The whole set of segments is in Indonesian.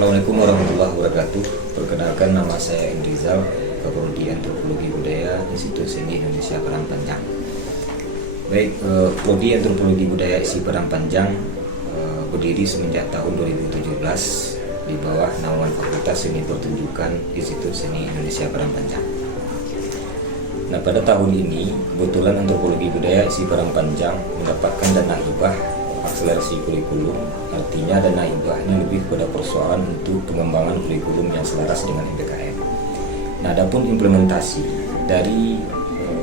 Assalamualaikum warahmatullahi wabarakatuh. Perkenalkan, nama saya Indrizal, Prodi Antropologi Budaya, Institut Seni Indonesia Padang Panjang. Baik, Prodi Antropologi Budaya ISI Padang Panjang berdiri semenjak tahun 2017 di bawah naungan Fakultas Seni Pertunjukan Institut Seni Indonesia Padang Panjang. Nah, pada tahun ini kebetulan Antropologi Budaya ISI Padang Panjang mendapatkan dana hibah akselerasi kurikulum. Artinya dana hibah ini lebih pada persoalan untuk pengembangan kurikulum yang selaras dengan MBKM. Nah, adapun implementasi dari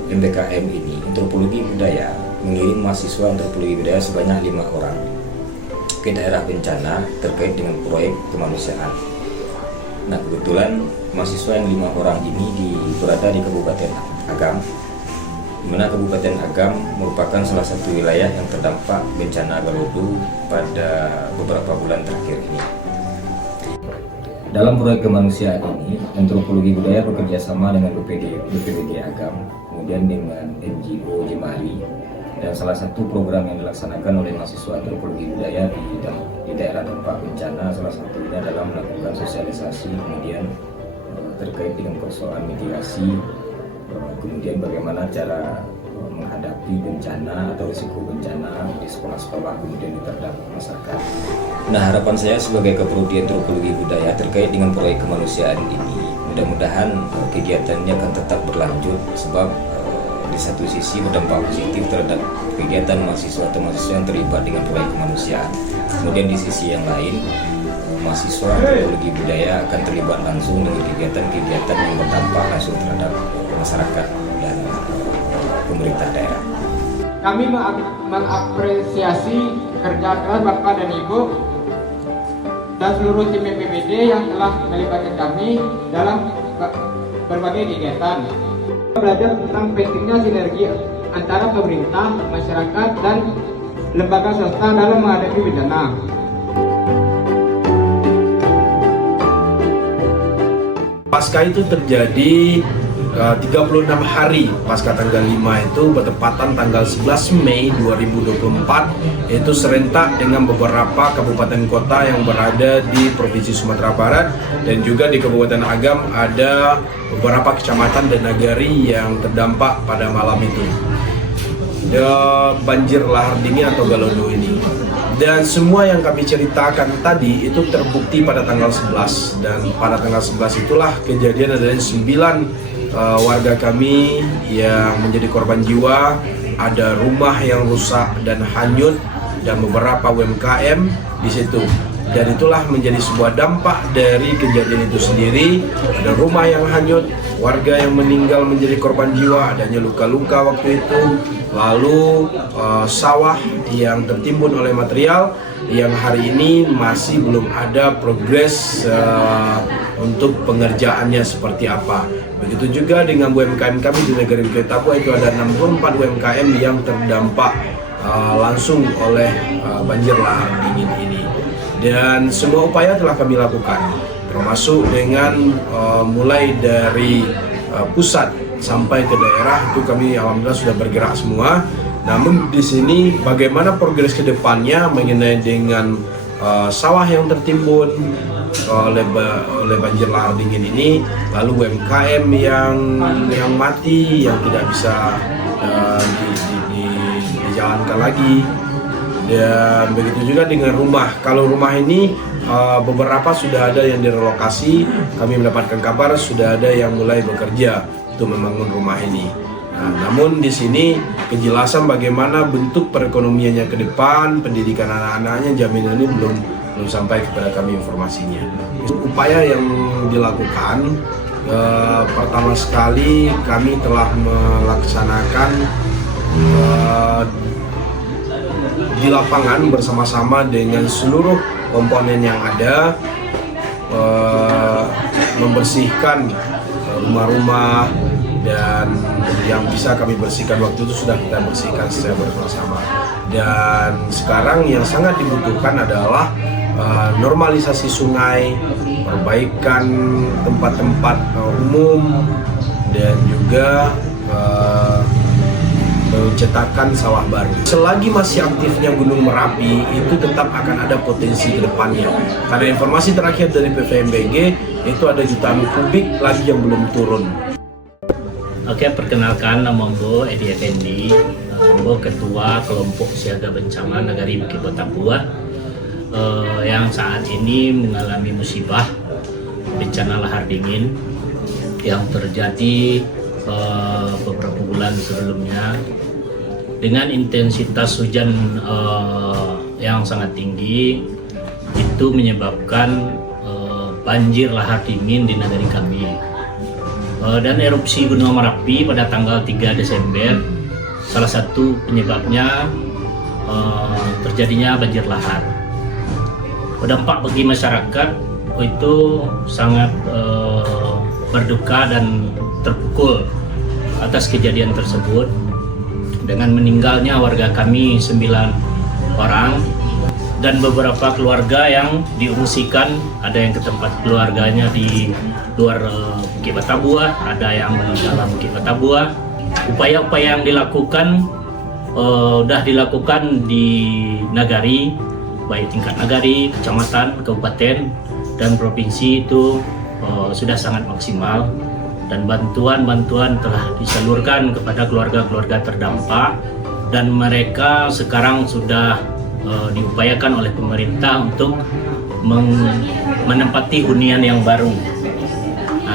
MBKM ini, Antropologi Budaya mengirim mahasiswa Antropologi Budaya sebanyak 5 orang ke daerah bencana terkait dengan proyek kemanusiaan. Nah, kebetulan mahasiswa yang 5 orang ini berada di Kabupaten Agam, di mana Kabupaten Agam merupakan salah satu wilayah yang terdampak bencana Galodo pada beberapa bulan terakhir ini. Dalam proyek kemanusiaan ini, Antropologi Budaya bekerja sama dengan BPBD Agam, kemudian dengan NGO Jemari, dan salah satu program yang dilaksanakan oleh mahasiswa Antropologi Budaya di daerah dampak bencana, salah satunya dalam melakukan sosialisasi, kemudian terkait dengan persoalan mitigasi, kemudian bagaimana cara menghadapi bencana atau risiko bencana di sekolah-sekolah, kemudian di terdampak masyarakat. Nah, harapan saya sebagai Keprodi Antropologi Budaya terkait dengan proyek kemanusiaan ini, mudah-mudahan kegiatannya akan tetap berlanjut, sebab di satu sisi berdampak positif terhadap kegiatan mahasiswa atau mahasiswa yang terlibat dengan proyek kemanusiaan. Kemudian di sisi yang lain, mahasiswa Antropologi Budaya akan terlibat langsung dengan kegiatan-kegiatan yang berdampak langsung terhadap masyarakat dan pemerintah daerah. Kami mengapresiasi kerja keras Bapak dan Ibu dan seluruh tim BPBD yang telah melibatkan kami dalam berbagai kegiatan. Belajar tentang pentingnya sinergi antara pemerintah, masyarakat, dan lembaga swasta dalam menghadapi bencana. Pasca itu terjadi 36 hari pasca tanggal 5 itu bertepatan tanggal 11 Mei 2024, yaitu serentak dengan beberapa kabupaten kota yang berada di Provinsi Sumatera Barat, dan juga di Kabupaten Agam ada beberapa kecamatan dan nagari yang terdampak pada malam itu. Banjir lahar dingin atau Galodo ini. Dan semua yang kami ceritakan tadi itu terbukti pada tanggal 11, dan pada tanggal 11 itulah kejadian adanya 9 warga kami yang menjadi korban jiwa, ada rumah yang rusak dan hanyut, dan beberapa UMKM di situ. Dan itulah menjadi sebuah dampak dari kejadian itu sendiri. Ada rumah yang hanyut, warga yang meninggal menjadi korban jiwa, adanya luka-luka waktu itu. Lalu sawah yang tertimbun oleh material yang hari ini masih belum ada progres untuk pengerjaannya seperti apa. Begitu juga dengan UMKM kami di negeri Bukit Tapua, itu ada 64 UMKM yang terdampak langsung oleh banjir lahar dingin ini. Dan semua upaya telah kami lakukan, termasuk dengan mulai dari pusat sampai ke daerah, itu kami alhamdulillah sudah bergerak semua. Namun di sini bagaimana progres ke depannya mengenai dengan sawah yang tertimbun oleh banjir lahar dingin ini, lalu UMKM yang mati, yang tidak bisa dijalankan lagi. Dan begitu juga dengan rumah. Kalau rumah ini beberapa sudah ada yang direlokasi, kami mendapatkan kabar sudah ada yang mulai bekerja untuk membangun rumah ini. Nah, namun di sini kejelasan bagaimana bentuk perekonomiannya ke depan, pendidikan anak-anaknya, jaminan ini belum sampai kepada kami informasinya. Upaya yang dilakukan, pertama sekali kami telah melaksanakan di lapangan bersama-sama dengan seluruh komponen yang ada, membersihkan rumah-rumah, dan yang bisa kami bersihkan waktu itu sudah kita bersihkan secara bersama-sama. Dan sekarang yang sangat dibutuhkan adalah normalisasi sungai, perbaikan tempat-tempat umum, dan juga cetakan sawah baru. Selagi masih aktifnya Gunung Merapi, itu tetap akan ada potensi ke depannya. Karena informasi terakhir dari PVMBG, itu ada jutaan kubik lagi yang belum turun. Oke, perkenalkan nama Mbo Edi Effendi, Mbo Ketua Kelompok Siaga Bencana Nagari Bukit Batabuah yang saat ini mengalami musibah bencana lahar dingin yang terjadi beberapa bulan sebelumnya dengan intensitas hujan yang sangat tinggi, itu menyebabkan banjir lahar dingin di negeri kami. Dan erupsi Gunung Merapi pada tanggal 3 Desember salah satu penyebabnya terjadinya banjir lahar. Berdampak bagi masyarakat itu sangat berduka dan terpukul atas kejadian tersebut dengan meninggalnya warga kami 9 orang dan beberapa keluarga yang diungsikan, ada yang ke tempat keluarganya di luar Bukit Batabuah, ada yang di dalam Bukit Batabuah. Upaya-upaya yang dilakukan sudah dilakukan di Nagari, baik tingkat Nagari, kecamatan, kabupaten, dan provinsi itu sudah sangat maksimal, dan bantuan-bantuan telah disalurkan kepada keluarga-keluarga terdampak, dan mereka sekarang sudah diupayakan oleh pemerintah untuk menempati hunian yang baru,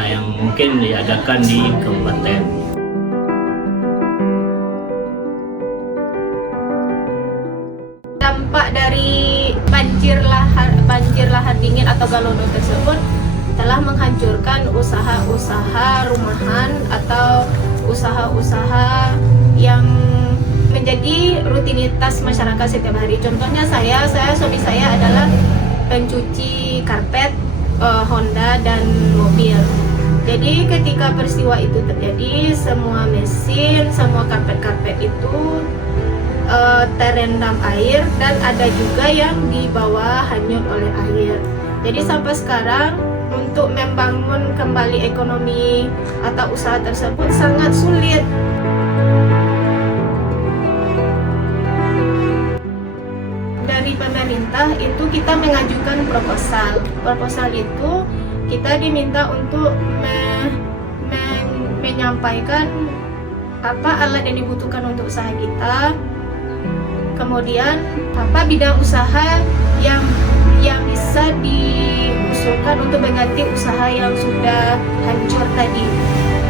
yang mungkin diadakan di kabupaten. Dampak dari banjir lahar dingin atau Galodo tersebut telah menghancurkan usaha-usaha rumahan atau usaha-usaha yang menjadi rutinitas masyarakat setiap hari. Contohnya suami saya adalah pencuci karpet, Honda dan mobil. Jadi ketika peristiwa itu terjadi, semua mesin, semua karpet-karpet itu terendam air, dan ada juga yang di bawah hanyut oleh air. Jadi sampai sekarang untuk membangun kembali ekonomi atau usaha tersebut sangat sulit. Dari pemerintah itu kita mengajukan proposal. Proposal itu kita diminta untuk menyampaikan apa alat yang dibutuhkan untuk usaha kita, kemudian apa bidang usaha yang bisa diusulkan untuk mengganti usaha yang sudah hancur tadi.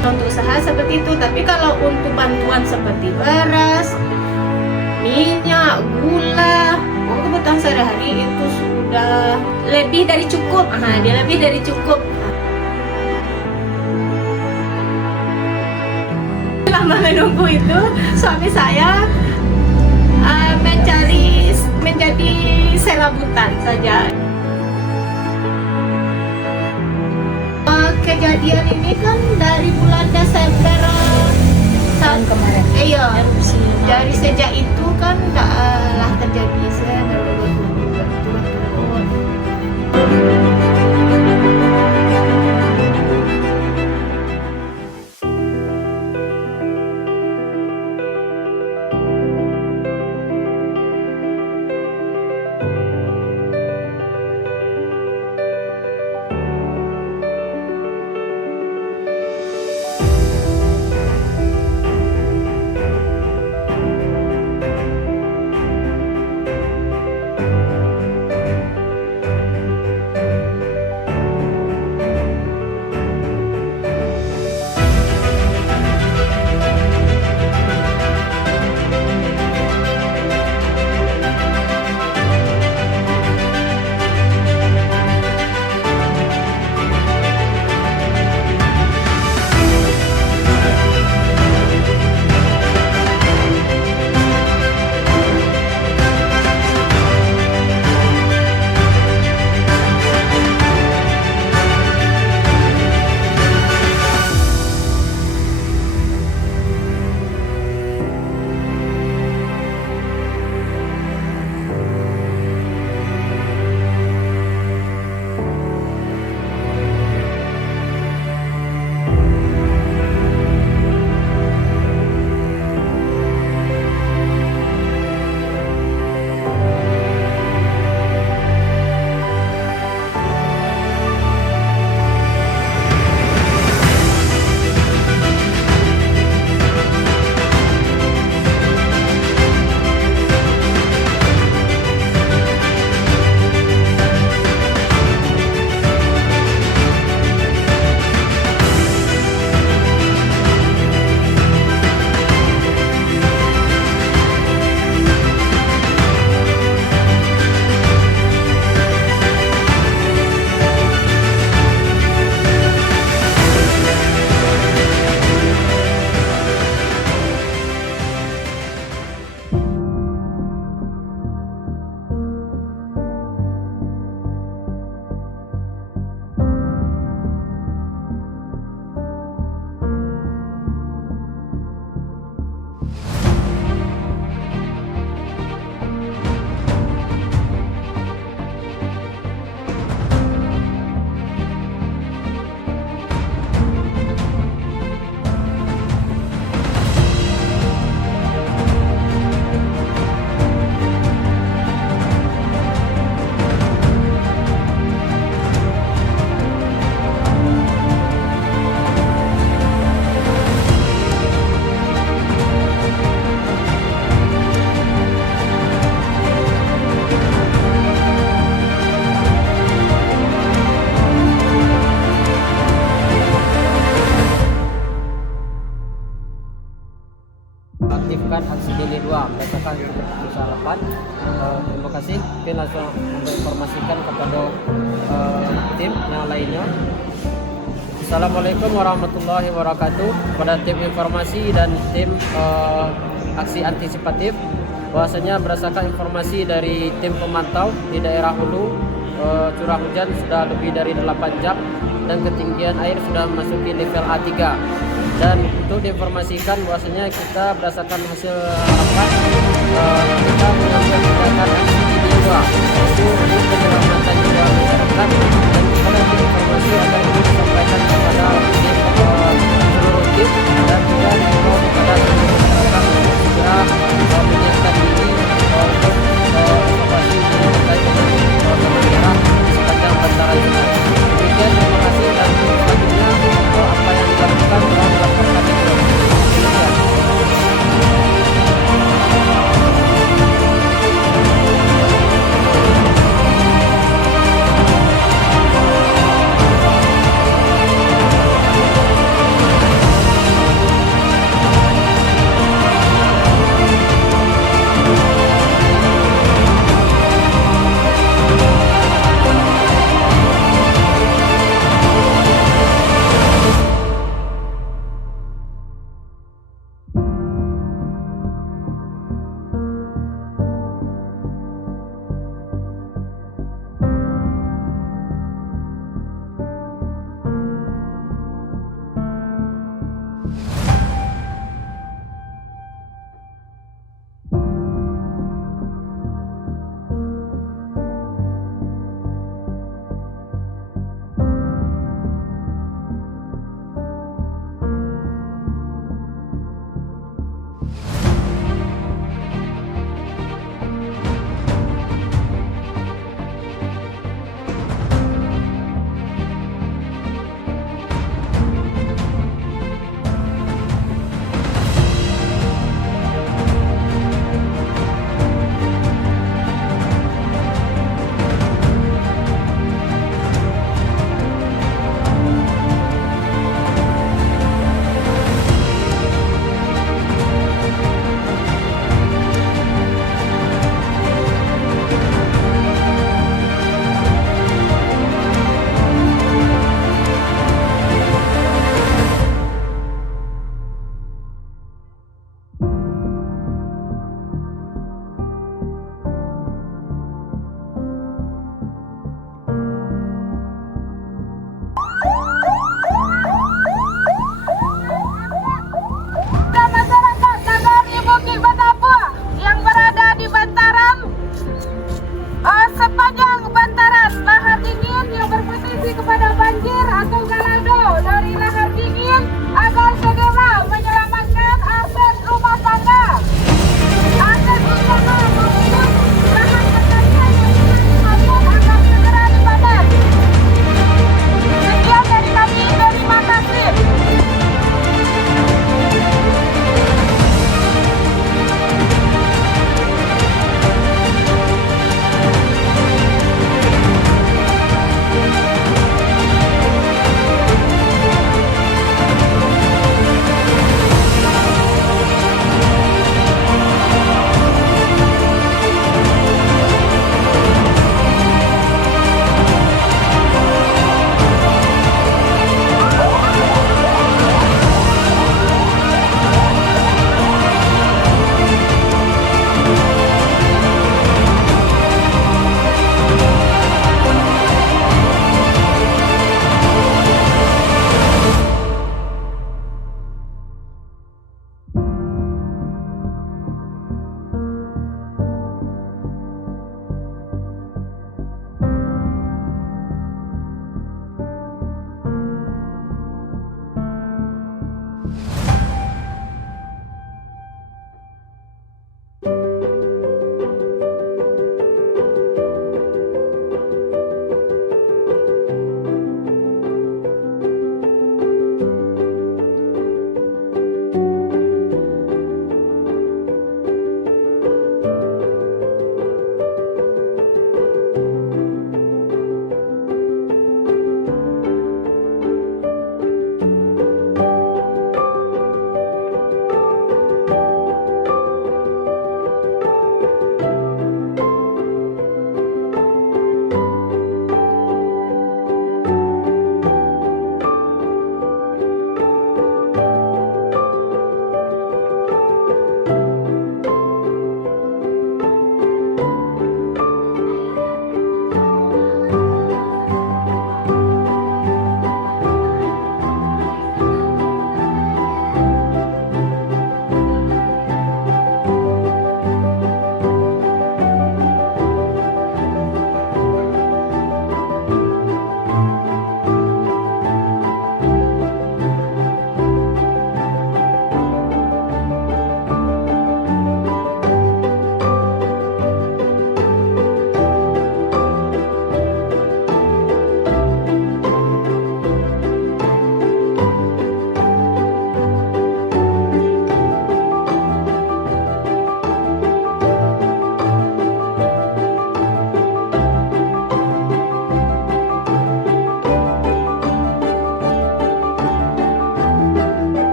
Untuk usaha seperti itu, tapi kalau untuk bantuan seperti beras, minyak, gula, kebutuhan sehari-hari itu sudah lebih dari cukup. Dia lebih dari cukup. Lama menunggu itu, suami saya menjadi serabutan saja. Kejadian ini kan dari bulan Desember tahun kemarin. Iya. Dari sejak itu kan lah terjadi turun-turun. melakukan aksi Deli 2 berdasarkan keputusan rapat. Terima kasih. Mungkin langsung informasikan kepada tim yang lainnya. Assalamualaikum warahmatullahi wabarakatuh. Pada tim informasi dan tim aksi antisipatif, bahwasanya berdasarkan informasi dari tim pemantau di daerah Hulu, curah hujan sudah lebih dari 8 jam dan ketinggian air sudah memasuki level A3. Dan untuk diinformasikan bahwasanya kita berdasarkan hasil rapat, kita mengambil tindakan aksi di 2, yaitu untuk penyelamatan jiwa masyarakat, dan kita nanti informasi akan disampaikan kepada tim seluruh tim dan juga